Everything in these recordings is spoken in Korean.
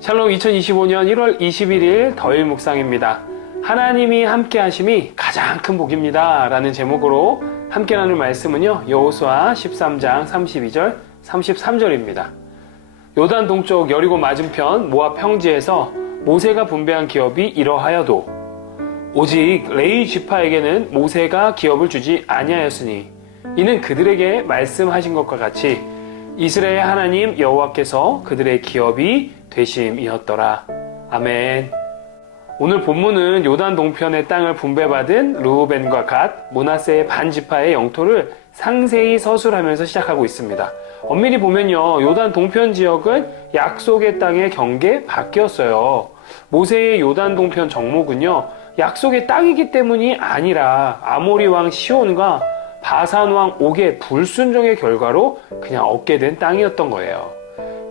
샬롬 2025년 1월 21일 더일 묵상입니다. 하나님이 함께 하심이 가장 큰 복입니다. 라는 제목으로 함께 나눌 말씀은요. 여호수아 13장 32절 33절입니다. 요단 동쪽 여리고 맞은편 모압 평지에서 모세가 분배한 기업이 이러하여도 오직 레이 지파에게는 모세가 기업을 주지 아니하였으니 이는 그들에게 말씀하신 것과 같이 이스라엘 하나님 여호와께서 그들의 기업이 되심이었더라. 아멘. 오늘 본문은 요단 동편의 땅을 분배받은 루벤과 갓, 모나세의 반 지파의 영토를 상세히 서술하면서 시작하고 있습니다. 엄밀히 보면요, 요단 동편 지역은 약속의 땅의 경계 밖이었어요. 모세의 요단 동편 정목은요, 약속의 땅이기 때문이 아니라 아모리 왕 시온과 바산 왕 옥의 불순종의 결과로 그냥 얻게 된 땅이었던 거예요.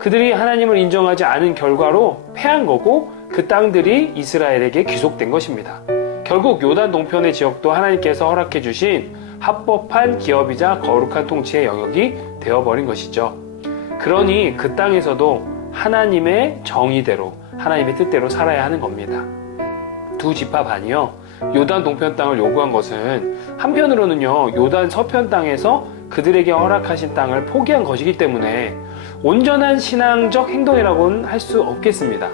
그들이 하나님을 인정하지 않은 결과로 패한 거고 그 땅들이 이스라엘에게 귀속된 것입니다. 결국 요단 동편의 지역도 하나님께서 허락해 주신 합법한 기업이자 거룩한 통치의 영역이 되어버린 것이죠. 그러니 그 땅에서도 하나님의 정의대로 하나님의 뜻대로 살아야 하는 겁니다. 두 지파 반이요. 요단 동편 땅을 요구한 것은 한편으로는요. 요단 서편 땅에서 그들에게 허락하신 땅을 포기한 것이기 때문에 온전한 신앙적 행동이라고는 할 수 없겠습니다.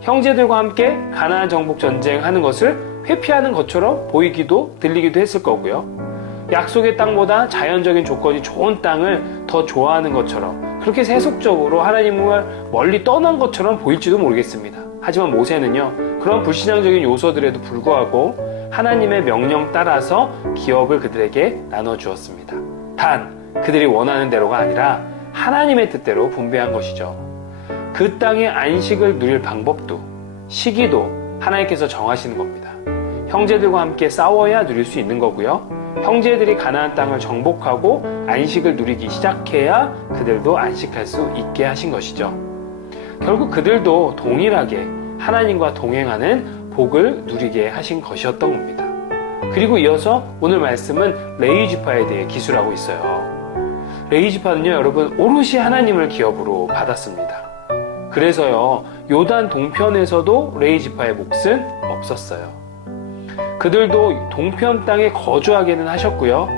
형제들과 함께 가나안 정복 전쟁하는 것을 회피하는 것처럼 보이기도 들리기도 했을 거고요. 약속의 땅보다 자연적인 조건이 좋은 땅을 더 좋아하는 것처럼 그렇게 세속적으로 하나님을 멀리 떠난 것처럼 보일지도 모르겠습니다. 하지만 모세는요, 그런 불신앙적인 요소들에도 불구하고 하나님의 명령 따라서 기업을 그들에게 나눠주었습니다. 단, 그들이 원하는 대로가 아니라 하나님의 뜻대로 분배한 것이죠. 그 땅의 안식을 누릴 방법도, 시기도 하나님께서 정하시는 겁니다. 형제들과 함께 싸워야 누릴 수 있는 거고요. 형제들이 가나안 땅을 정복하고 안식을 누리기 시작해야 그들도 안식할 수 있게 하신 것이죠. 결국 그들도 동일하게 하나님과 동행하는 복을 누리게 하신 것이었던 겁니다. 그리고 이어서 오늘 말씀은 레이지파에 대해 기술하고 있어요. 레이지파는요, 여러분, 오롯이 하나님을 기업으로 받았습니다. 그래서요, 요단 동편에서도 레이지파의 몫은 없었어요. 그들도 동편 땅에 거주하게는 하셨고요.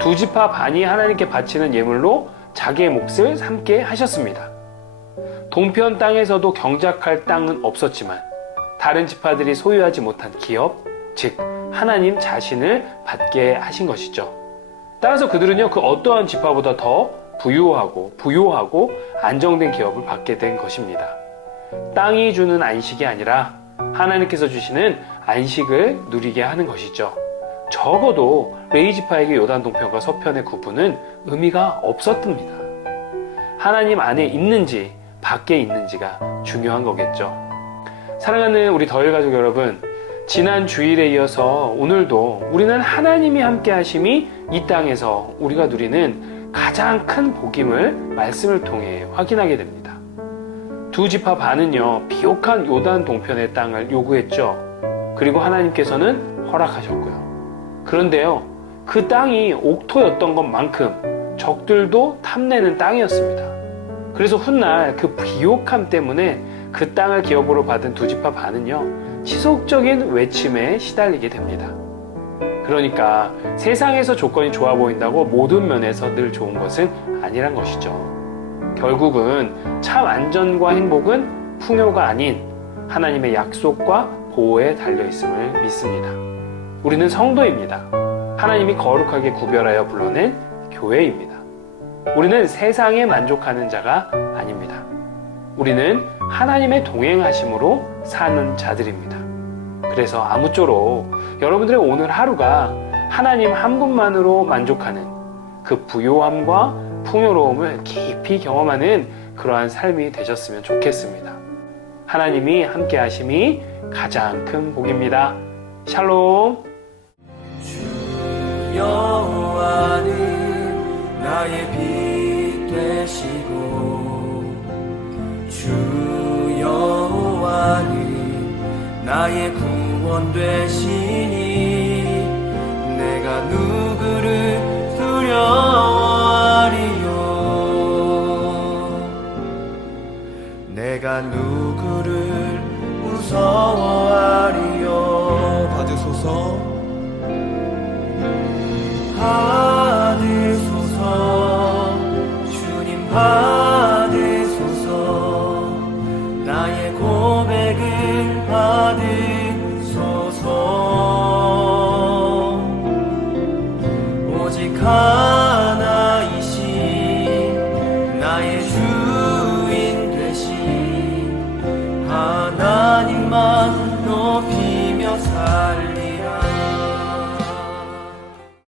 두 지파 반이 하나님께 바치는 예물로 자기의 몫을 삼게 하셨습니다. 동편 땅에서도 경작할 땅은 없었지만 다른 지파들이 소유하지 못한 기업, 즉 하나님 자신을 받게 하신 것이죠. 따라서 그들은요 그 어떠한 지파보다 더 부유하고 부유하고 안정된 기업을 받게 된 것입니다. 땅이 주는 안식이 아니라 하나님께서 주시는 안식을 누리게 하는 것이죠. 적어도 레이지파에게 요단 동편과 서편의 구분은 의미가 없었답니다. 하나님 안에 있는지 밖에 있는지가 중요한 거겠죠. 사랑하는 우리 더일 가족 여러분, 지난 주일에 이어서 오늘도 우리는 하나님이 함께 하심이 이 땅에서 우리가 누리는 가장 큰 복임을 말씀을 통해 확인하게 됩니다. 두 지파 반은요, 비옥한 요단 동편의 땅을 요구했죠. 그리고 하나님께서는 허락하셨고요. 그런데요, 그 땅이 옥토였던 것만큼 적들도 탐내는 땅이었습니다. 그래서 훗날 그 비옥함 때문에 그 땅을 기업으로 받은 두 지파 반은요, 지속적인 외침에 시달리게 됩니다. 그러니까 세상에서 조건이 좋아 보인다고 모든 면에서 늘 좋은 것은 아니란 것이죠. 결국은 참 안전과 행복은 풍요가 아닌 하나님의 약속과 보호에 달려 있음을 믿습니다. 우리는 성도입니다. 하나님이 거룩하게 구별하여 불러낸 교회입니다. 우리는 세상에 만족하는 자가 아닙니다. 우리는 하나님의 동행하심으로 사는 자들입니다. 그래서 아무쪼록 여러분들의 오늘 하루가 하나님 한 분만으로 만족하는 그 부요함과 풍요로움을 깊이 경험하는 그러한 삶이 되셨으면 좋겠습니다. 하나님이 함께 하심이 가장 큰 복입니다. 샬롬. 주 여호와는 나의 빛 되시고 주 여호와는 나의 구 원 되시니 내가 누구를 두려워하리요? 내가 누구를 무서워하리요? 받으소서